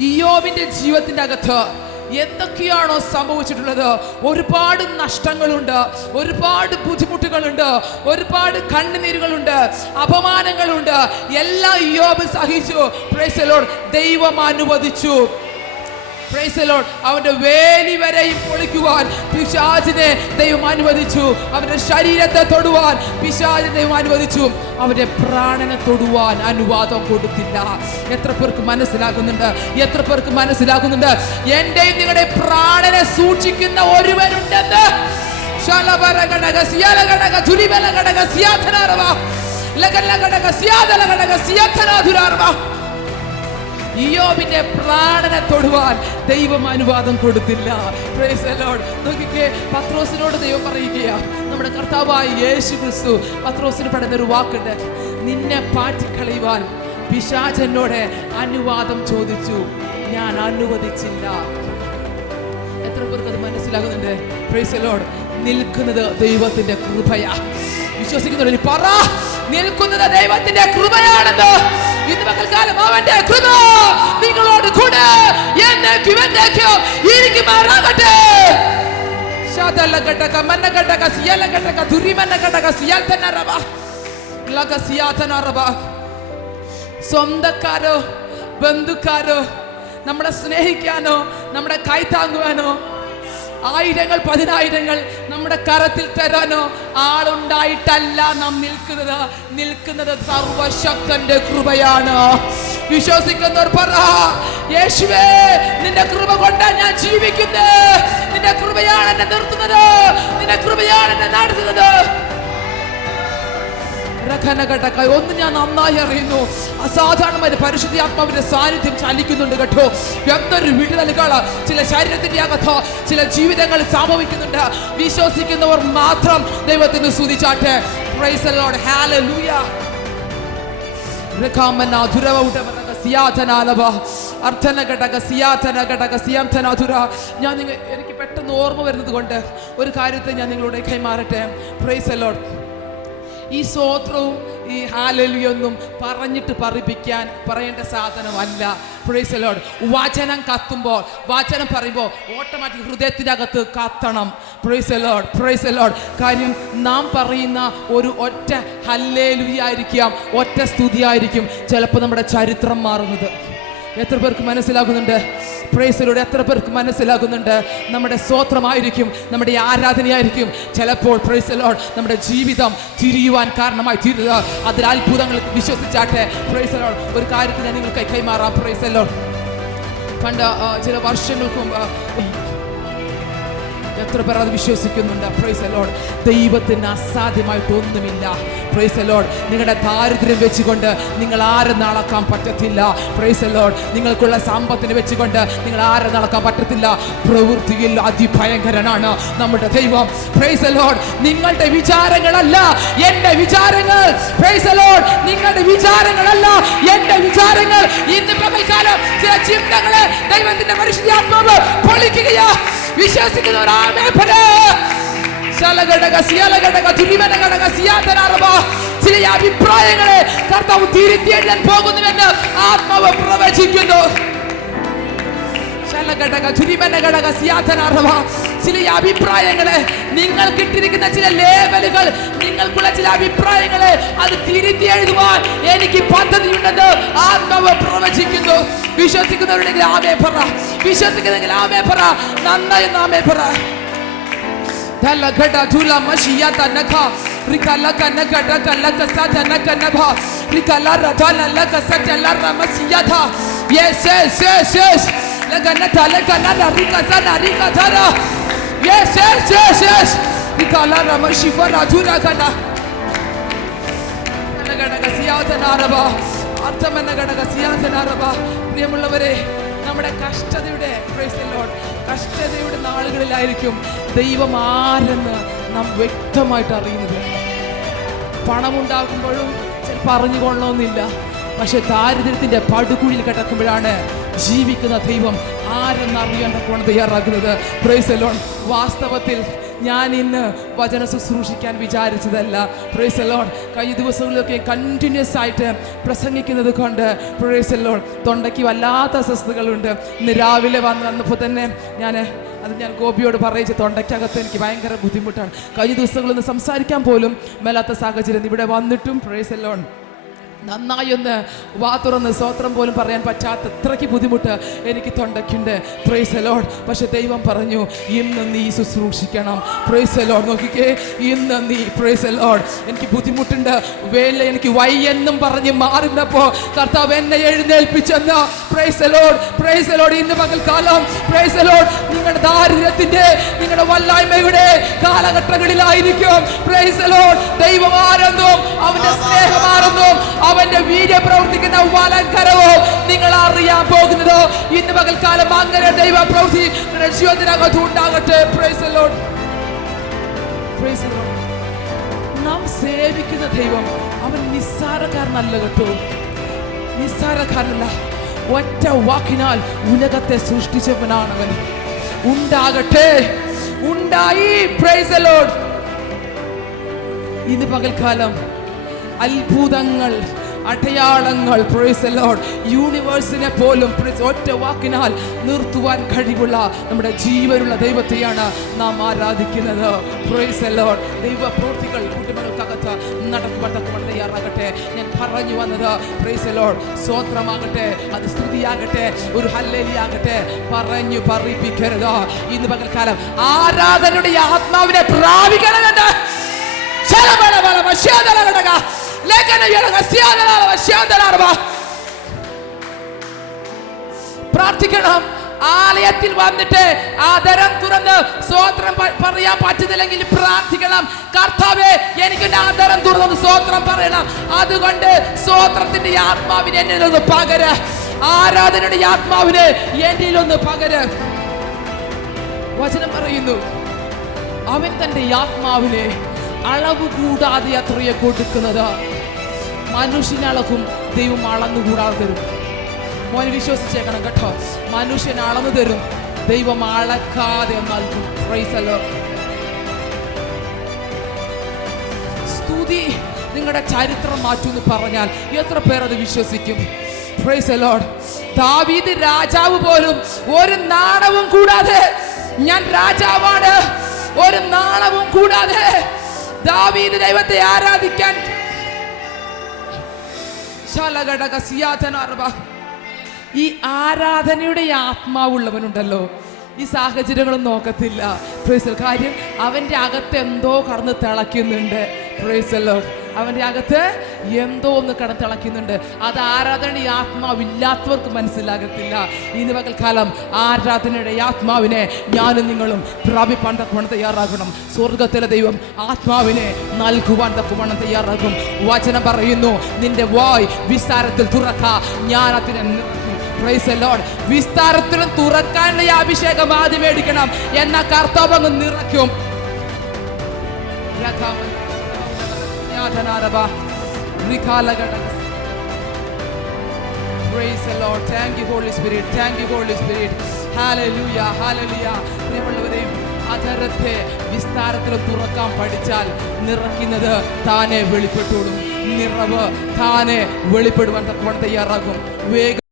ഇയ്യോബിന്റെ ജീവിതത്തിന്റെ അകത്ത് എന്തൊക്കെയാണോ സംഭവിച്ചിട്ടുള്ളത്, ഒരുപാട് നഷ്ടങ്ങളുണ്ട്, ഒരുപാട് ബുദ്ധിമുട്ടുകളുണ്ട്, ഒരുപാട് കണ്ണുനീരുകളുണ്ട്, അപമാനങ്ങളുണ്ട്. എല്ലാം ഇയ്യോബ് സഹിച്ചു. Price the Lord. ദൈവം അനുവദിച്ചു. Price the Lord. അവന്റെ വേലി വരെയും പൊളിക്കുവാൻ പിശാചിനെ ദൈവം അനുവദിച്ചു. അവന്റെ ശരീരത്തെ തൊടുവാൻ പിശാചിനെ ദൈവം അനുവദിച്ചു. അവന്റെ പ്രാണനെ തൊടുവാൻ അനുവാദം കൊടുത്തില്ല. എത്ര പേർക്ക് മനസ്സിലാകുന്നുണ്ട്? എത്ര പേർക്ക് മനസ്സിലാകുന്നുണ്ട്? എന്റെയും നിങ്ങളുടെ പ്രാണനെ സൂക്ഷിക്കുന്ന ഒരുവനുണ്ടെന്ന്. ഇയ്യോബിന്റെ പ്രാണനെ തൊടുവാൻ ദൈവം അനുവാദം കൊടുത്തില്ല. Price the Lord. നോക്കിക്കേ, പത്രോസിനോട് ദൈവം പറയുകയാ, നമ്മുടെ കർത്താവായ യേശു ക്രിസ്തു പത്രോസിന് പറയുന്ന ഒരു വാക്കുണ്ട്, നിന്നെ പാറ്റിക്കളയുവാൻ പിശാചനോട് അനുവാദം ചോദിച്ചു, ഞാൻ അനുവദിച്ചില്ല. എത്ര പേർക്ക് അത് മനസ്സിലാകുന്നുണ്ട്? Price the Lord. നിൽക്കുന്നത് ദൈവത്തിന്റെ കൃപയാ. വിശ്വസിക്കുന്നവർ പറ, നിൽക്കുന്നത് ദൈവത്തിന്റെ കൃപയാണെന്ന്. ഇന്ന് പകൽക്കാലം അവന്റെ കൃപ നിങ്ങളോട് കൂടെ എന്നേക്കും എന്നേക്കും ഇരിക്കുമാറാകട്ടെ. സ്വന്തക്കാരോ ബന്ധുക്കാരോ നമ്മളെ സ്നേഹിക്കാനോ നമ്മുടെ കൈത്താങ്ങുവാനോ ആയിരങ്ങൾ പതിനായിരങ്ങൾ നമ്മുടെ കരത്തിൽ തരാനോ ആളുണ്ടായിട്ടല്ല നാം നിൽക്കുന്നത് സർവശക്തന്റെ കൃപയാണ്. വിശ്വസിക്കുന്നവർ പറ, യേശുവേ നിന്റെ കൃപ കൊണ്ട് ഞാൻ ജീവിക്കുന്നത്, നിന്റെ കൃപയാണ് എന്നെ നിർത്തുന്നത്, നിന്റെ കൃപയാണ് എന്നെ നടത്തുന്നത്. ഒന്ന് ഞാൻ നന്നായി അറിയുന്നു, അസാധാരണമായ പരിശുദ്ധാത്മാവിന്റെ സാന്നിധ്യം ചലിക്കുന്നുണ്ട് കേട്ടോ. എന്തൊരു വിടുതലുകൾ ചില ശരീരത്തിന്റെ അകത്തോ ചില ജീവിതങ്ങൾ സംഭവിക്കുന്നുണ്ട്. വിശ്വസിക്കുന്നവർ മാത്രം ദൈവത്തിന് സ്തുതിച്ചാട്ടെ. Praise the Lord. ഹല്ലേലൂയ. എനിക്ക് പെട്ടെന്ന് ഓർമ്മ വരുന്നത് കൊണ്ട് ഒരു കാര്യത്തെ ഞാൻ നിങ്ങളോട് കൈമാറട്ടെ. Price the Lord. ഈ സ്തോത്രവും ഈ ഹല്ലേലൂയൊന്നും പറഞ്ഞിട്ട് പറയേണ്ട സാധനമല്ല. Praise the Lord. വചനം കത്തുമ്പോൾ, വചനം പറയുമ്പോൾ ഓട്ടോമാറ്റിക് ഹൃദയത്തിനകത്ത് കത്തണം. Praise the Lord. Praise the Lord. കാര്യം നാം പറയുന്ന ഒരു ഒറ്റ ഹല്ലേലൂയ ആയിരിക്കാം, ഒറ്റ സ്തുതിയായിരിക്കും ചിലപ്പോൾ നമ്മുടെ ചരിത്രം മാറുന്നത്. എത്ര പേർക്ക് മനസ്സിലാകുന്നുണ്ട്? Price the Lord. എത്ര പേർക്ക് മനസ്സിലാകുന്നുണ്ട്? നമ്മുടെ സ്തോത്രമായിരിക്കും, നമ്മുടെ ആരാധനയായിരിക്കും ചിലപ്പോൾ പ്രൈസ് ദി ലോർഡ് നമ്മുടെ ജീവിതം തിരിയുവാൻ കാരണമായി തീരുക. അതിൽ അത്ഭുതങ്ങൾ വിശ്വസിച്ചാട്ടെ. Price the Lord. ഒരു കാര്യത്തിൽ ഞാൻ നിങ്ങൾക്ക് കൈമാറാം. Price the Lord. പണ്ട് ചില വർഷങ്ങൾക്ക് മുമ്പ് എത്ര പേർ അത് വിശ്വസിക്കുന്നുണ്ട്? Price the Lord. ദൈവത്തിന് അസാധ്യമായിട്ടൊന്നുമില്ല. Price the Lord. നിങ്ങളുടെ ദാരിദ്ര്യം വെച്ചുകൊണ്ട് നിങ്ങൾ ആരും നടക്കാൻ പറ്റത്തില്ല. Price the Lord. നിങ്ങൾക്കുള്ള സമ്പത്തിനെ വെച്ചുകൊണ്ട് നിങ്ങൾ ആരും നടക്കാൻ പറ്റത്തില്ല. പ്രവൃത്തിയിൽ അതിഭയങ്കരനാണ് നമ്മുടെ ദൈവം. Price the Lord. നിങ്ങളുടെ വിചാരങ്ങളല്ല എന്റെ വിചാരങ്ങൾ. Price the Lord. നിങ്ങളുടെ വിചാരങ്ങളല്ല എന്റെ വിചാരങ്ങൾ. ഇന്ന് പകൽക്കാലം ചില ചിന്തകളെ ദൈവത്തിന്റെ പരിശുദ്ധാത്മാവ് പൊളിക്കുകയാ. വിശ്വസിക്കുന്നവർ ആമേൻ പറ. ചില അഭിപ്രായങ്ങളെ കർത്താവ് തിരുത്തിയെഴുതാൻ പോകുന്നുവെന്ന് ആത്മാവ് പ്രവചിക്കുന്നു. ചില അഭിപ്രായങ്ങളെ, നിങ്ങൾക്കിട്ടിരിക്കുന്ന ചില ലേബലുകൾ, നിങ്ങൾക്കുള്ള ചില അഭിപ്രായങ്ങളെ അത് തിരുത്തി എഴുതുവാൻ എനിക്ക് പദ്ധതിയുണ്ടെന്ന് ആത്മാവ് പ്രവചിക്കുന്നു. വിശ്വസിക്കുന്നവരുണ്ടെങ്കിൽ ആമേൻ പറ. വിശ്വസിക്കുന്നെങ്കിൽ ആമേൻ പറ. നന്നായി ആമേൻ പറ. Yes, yes, yes, yes. Lagana tala kana rika sana rika thara. Yes, yes, yes, yes. Rikala rama shifa rathura kana. Lagana kasiyata naraba. Arthamana gana kasiyata naraba. പ്രിയമുള്ളവരെ, നമ്മുടെ കഷ്ടതയുടെ പ്രൈസ് ദി ലോർഡ് കഷ്ടതയുടെ നാളുകളിലായിരിക്കും ദൈവം ആരെന്ന് നാം വ്യക്തമായിട്ട് അറിയുന്നത്. പണമുണ്ടാകുമ്പോഴും ചിലപ്പോൾ അറിഞ്ഞുകൊള്ളണമെന്നില്ല. പക്ഷെ ദാരിദ്ര്യത്തിന്റെ പടുകുഴിയിൽ കിടക്കുമ്പോഴാണ് ജീവിക്കുന്ന ദൈവം ആരെന്നറിയാൻ തക്കവണ്ണം തയ്യാറാക്കുന്നത്. Price the Lord. വാസ്തവത്തിൽ ഞാൻ ഇന്ന് വചനം ശുശ്രൂഷിക്കാൻ വിചാരിച്ചതല്ല. Price the Lord. കഴിഞ്ഞ ദിവസങ്ങളിലൊക്കെ കണ്ടിന്യൂസ് ആയിട്ട് പ്രസംഗിക്കുന്നത് കൊണ്ട് പ്രൈസ് ദി ലോർഡ് തൊണ്ടയ്ക്ക് വല്ലാത്ത അസ്വസ്ഥതകളുണ്ട്. ഇന്ന് രാവിലെ വന്നപ്പോൾ തന്നെ ഞാൻ ഗോപിയോട് പറയിച്ച് തൊണ്ടയ്ക്കകത്ത് എനിക്ക് ഭയങ്കര ബുദ്ധിമുട്ടാണ്. കഴിഞ്ഞ ദിവസങ്ങളൊന്ന് സംസാരിക്കാൻ പോലും മേലാത്ത സാഹചര്യം. ഇവിടെ വന്നിട്ടും പ്രൈസ് ദി ലോർഡ് നന്നായി ഒന്ന് വാ തുറന്ന് സ്തോത്രം പോലും പറയാൻ പറ്റാത്ത അത്രയ്ക്ക് ബുദ്ധിമുട്ട് എനിക്ക് തൊണ്ടയ്ക്കുണ്ട്. Price the Lord. പക്ഷെ ദൈവം പറഞ്ഞു ഇന്ന് നീ ശുശ്രൂഷിക്കണം. Price the Lord. നോക്കിക്കേ, ഇന്ന് നീ പ്രൈസ് ദി ലോർഡ് എനിക്ക് ബുദ്ധിമുട്ടുണ്ട്, വേല എനിക്ക് വയ്യെന്നും പറഞ്ഞ് മാറുന്നപ്പോൾ കർത്താവ് എന്നെ എഴുന്നേൽപ്പിച്ചെന്ന്. Praise the Lord. Praise the Lord. ഇന്ന് പകൽക്കാലം പ്രൈസ് ദി ലോർഡ് നിങ്ങളുടെ ദാരിദ്ര്യത്തിന്റെ നിങ്ങളുടെ വല്ലായ്മയുടെ കാലഘട്ടങ്ങളിലായിരിക്കും. Praise the Lord. ദൈവമാരെന്നും അവന്റെ സ്നേഹമാരെന്നും അവന്റെ വീര്യം പ്രവർത്തിക്കുന്ന വലങ്കരവും നിങ്ങൾ അറിയാൻ പോകുന്നതോ ഇന്ന് പകൽക്കാലം അങ്ങനെ ദൈവ പ്രവൃത്തി ജീവിതത്തിനകത്ത് ഉണ്ടാകട്ടെ. Price the Lord. Praise the Lord. നാം സേവിക്കുന്ന ദൈവം അവൻ നിസ്സാരക്കാരനല്ല കേട്ടോ, നിസ്സാരക്കാരനല്ല. ഒറ്റ വാക്കിനാൽ ഉലകത്തെ സൃഷ്ടിച്ചവനാണ് അവൻ. ഉണ്ടാകട്ടെ, ഉണ്ടായി. Price the Lord. ഇന്ന് പകൽക്കാലം അത്ഭുതങ്ങൾ, അടയാളങ്ങൾ, പ്രൈസ് ദി ലോർഡ് യൂണിവേഴ്സിനെ പോലും ഒറ്റ വാക്കിനാൽ നിർത്തുവാൻ കഴിവുള്ള നമ്മുടെ ജീവനുള്ള ദൈവത്തെയാണ് നാം ആരാധിക്കുന്നത്. Price the Lord. ദൈവ പ്രവൃത്തികൾ കുടുംബങ്ങൾക്കകത്ത് നടക്കുവാൻ തയ്യാറാകട്ടെ. ഞാൻ പറഞ്ഞു വന്നത് പ്രൈസ് ദി ലോർഡ് സ്തോത്രമാകട്ടെ, അത് സ്തുതിയാകട്ടെ, ഒരു ഹല്ലേലൂയാകട്ടെ. പറഞ്ഞു പറയിപ്പിക്കരുത്. ഇന്ന് പകൽക്കാലം ആരാധനയുടെ ആത്മാവിനെ പ്രാപിക്കണമെന്ന് പ്രാർത്ഥിക്കണം. ആലയത്തിൽ വന്നിട്ട് ആദരം തുറന്ന് സ്തോത്രം പറയാൻ പറ്റുന്നില്ലെങ്കിൽ പ്രാർത്ഥിക്കണം. കർത്താവേ എനിക്ക് ആദരം തുറന്ന് സ്തോത്രം പറയണം. അതുകൊണ്ട് സ്തോത്രത്തിന്റെ ആത്മാവിനെ എന്നിലൊന്ന് പകര്, ആരാധനയുടെ ആത്മാവിനെ എന്നിലൊന്ന് പകര്. വചനം പറയുന്നു അവൻ തന്റെ ആത്മാവിനെ അളവ് കൂടാതെ അത്രയെ കൊടുക്കുന്നത്. മനുഷ്യനളക്കും ദൈവം അളന്നുകൂടാതെ തരും. മോനെ വിശ്വസിച്ചേക്കണം കേട്ടോ. മനുഷ്യൻ അളന്നു തരും, ദൈവം അളക്കാതെ നൽകും. Price the Lord. സ്തുതി നിങ്ങളുടെ ചരിത്രം മാറ്റുമെന്ന് പറഞ്ഞാൽ എത്ര പേർ അത് വിശ്വസിക്കും? Price the Lord. ദാവീദ് രാജാവ് പോലും ഒരു നാണവും കൂടാതെ ഞാൻ രാജാവാണ്, ഒരു നാണവും കൂടാതെ ദാവീദ് ദൈവത്തെ ആരാധിക്കാൻ ഈ ആരാധനയുടെ ആത്മാവുള്ളവനുണ്ടല്ലോ ഈ സാഹചര്യങ്ങളൊന്നും നോക്കത്തില്ല. Price the Lord. കാര്യം അവന്റെ അകത്ത് എന്തോ കടന്ന് തിളയ്ക്കുന്നുണ്ട്. Price the Lord. അവന്റെ അകത്ത് എന്തോ ഒന്ന് കടന്ന് തിളയ്ക്കുന്നുണ്ട്. അത് ആരാധനയുടെ ആത്മാവില്ലാത്തവർക്ക് മനസ്സിലാകത്തില്ല. ഇന്ന് പകൽക്കാലം ആരാധനയുടെ ആത്മാവിനെ ഞാനും നിങ്ങളും പ്രാപിപ്പാൻ തക്കവണ്ണം തയ്യാറാകണം. സ്വർഗത്തിലെ ദൈവം ആത്മാവിനെ നൽകുവാൻ തക്കവണ്ണം തയ്യാറാകും. വചനം പറയുന്നു നിന്റെ വായ് വിസ്താരത്തിൽ തുറക്ക, ഞാൻ അതിനെ നിറയ്ക്കും. Price the Lord. വിസ്താരത്തിലും തുറക്കാനുള്ള അഭിഷേകം ആദ്യം മേടിക്കണം, എന്നാ കർത്താവ് അങ്ങ് നിറയ്ക്കും. Praise the Lord. Thank you Holy Spirit. Thank you Holy Spirit. Hallelujah. Hallelujah. പ്രിയമുള്ളവരെ, അധരത്തെ വിസ്താരത്തിൽ തുറക്കാൻ പഠിച്ചാൽ നിറയ്ക്കുന്നത് താനെ വെളിപ്പെട്ടോളും. നിറവ് താനെ വെളിപ്പെടുവാൻ തക്കവണ്ണം തയ്യാറാകും. വേഗം